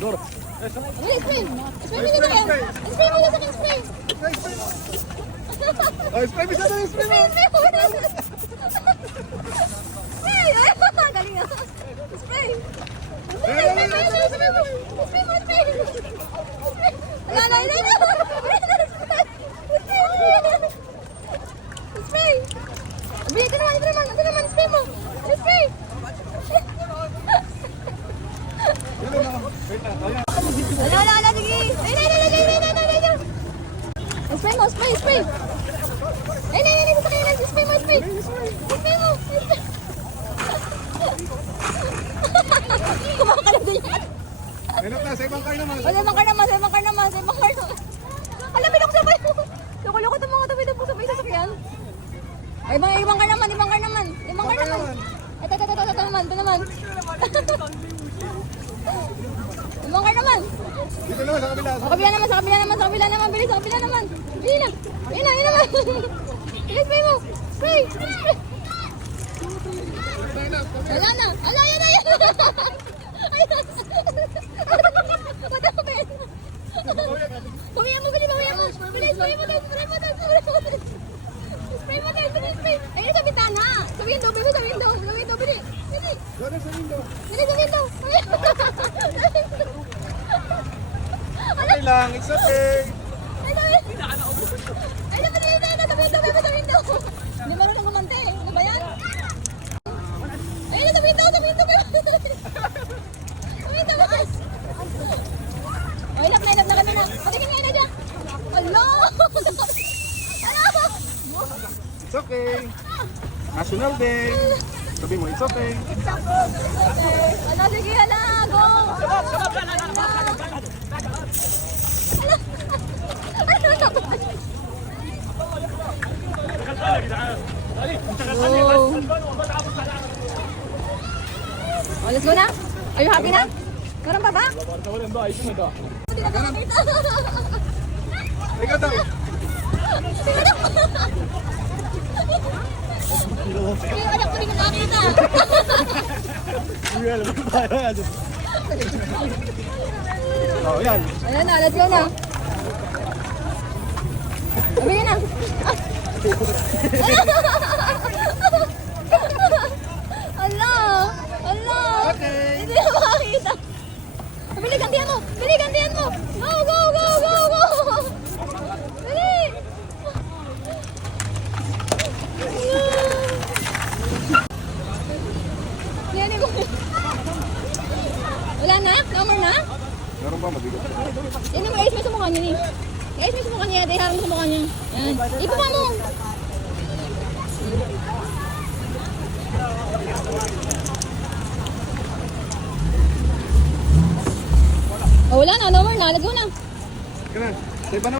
Dor. Spray! Spray mo sa akin! Spray mo sa akin! Spray! Ay, spray mo sa akin! Spray mo! Spray mo! Spray! Ay, galing na! Spray! Spray mo! Spray mo! Spray! Wala na! Spray! Ito naman! Spray mo! Spray! Wala, sige! Ay! Spray mo! Spray! Ay! Spray mo! Spray mo! Kumakakalap din yan! Meron na, sa ibang car naman. Sa ibang car naman! Alam, bilok sabay mo! Loko-loko itong mga tabi po sabay sa sakyan. Ay, ibang car naman! Ito naman! Ibang car naman! Dito naman, sa kabila. Sa kabila naman! Bilis, sa kabila naman! Ayun naman! Bilis, spray mo! Spray! Wala na! Ala, yan! Bawian mo! Bilis, spray mo din! Ayun sa bitana! Sa window! Bilis! Dor, sa window. Okay lang, it's okay. Hindi marunong kumante. Ano ba yan? Ayun, sa window. Oh, ilap na kami na. Patingin nga na dyan. Alo! It's okay. National Day. Sabi mo, it's okay. Ano, sige, hala, go! Oh, let's go na. Are you happy na? Karon pa ba? Ikaw daw. Ay, anak ko rin nakakita. Oh, yan. Ayan na, let's go na. Sabihin na. Ala. Okay. Hindi na makakita. Bili, gantihan mo. Go. Bili. Yan mo. Wala na? Number na? Meron ba mabigat? Yan yung i-ice mo sa mukha niya ni. I-ice mo sa mukha niya, harap mo sa mukha niya. Yan. Ipupa mo. Oh, wala na, number na. Let's go na. Kaya na. Sa iba na.